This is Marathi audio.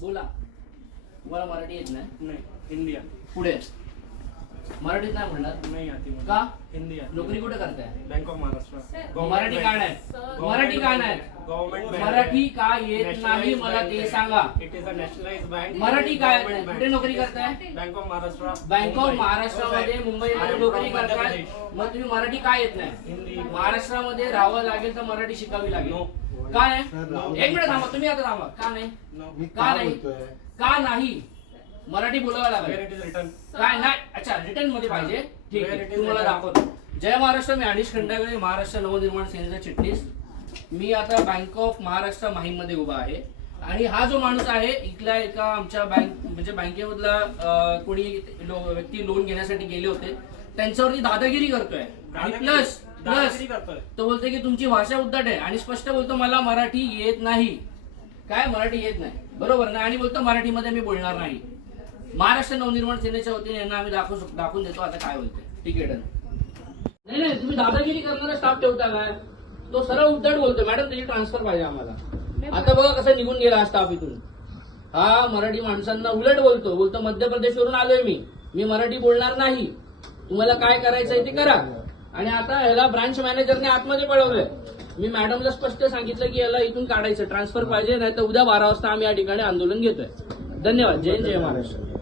बोला. तुम्हाला मराठी येत नाही? नहीं हिंदी आती. पुढे मराठीत नाही म्हणणार नहीं आती मुझे. का? हिंदी आती. नोकरी कुठे करताय? Bank of Maharashtra. मराठी का नाही? मराठी का नाही? गव्हर्नमेंट मराठी का येत नाही मला ते सांगा. It is a nationalise bank. Marathi काय कुठे नोकरी करताय? Bank of Maharashtra. Bank of महाराष्ट्रामध्ये मुंबईमध्ये नोकरी करताय. मग तुम्ही मराठी का येत नाही? हिंदी. महाराष्ट्रामध्ये राहावं लागेल तर मराठी शिकावी लागेल. नो. काय एक मिनिट थांबा, तुम्ही आता थांबा. का नाही? नो. का नाही? का नाही? मराठी बोलावं वेयर लागेल. It is written. काय नाही? अच्छा, रिटर्न मध्ये पाहिजे. ठीक Where आहे, it is तुम्हाला written. दाखवतो. जय महाराष्ट्र. मी अनिश खंडागळे, महाराष्ट्र नवनिर्माण सेनेचा चिटणीस. मी आता बँक ऑफ महाराष्ट्र माहीम मध्ये उभा आहे आणि हा जो माणूस आहे इथला एका आमच्या म्हणजे बँकेमधला कोणी व्यक्ती लोन घेण्यासाठी गेले होते, त्यांच्यावरती दादागिरी करतोय. आणि प्लस दादागिरी करतोय. तो बोलतोय की तुमची भाषा उद्धट आहे आणि स्पष्ट बोलतो मला मराठी येत नाही. काय मराठी येत नाही? बरोबर ना? आणि बोलतो मराठीमध्ये मी बोलणार नाही. महाराष्ट्र नवनिर्माण सेनेच्या वतीने यांना आम्ही दाखवून देतो. आता काय बोलते? ठीक आहे, डन. नाही नाही, तुम्ही दादागिरी करणारा स्टाफ ठेवता काय? तो सरळ उद्धट बोलतोय. मॅडम त्याची ट्रान्सफर पाहिजे आम्हाला. आता बघा कसं निघून गेला हा स्टाफ इथून. हा मराठी माणसांना उलट बोलतो मध्य प्रदेशवरून आलोय मी मराठी बोलणार नाही. तुम्हाला काय करायचंय ते करा. आणि आता ह्याला ब्रांच मॅनेजरने आतमध्ये पळवलंय. मी मॅडमला स्पष्ट सांगितलं की याला इथून काढायचं, ट्रान्सफर पाहिजे, नाही तर उद्या 12 वाजता आम्ही या ठिकाणी आंदोलन घेतोय. धन्यवाद. जय जय महाराष्ट्र.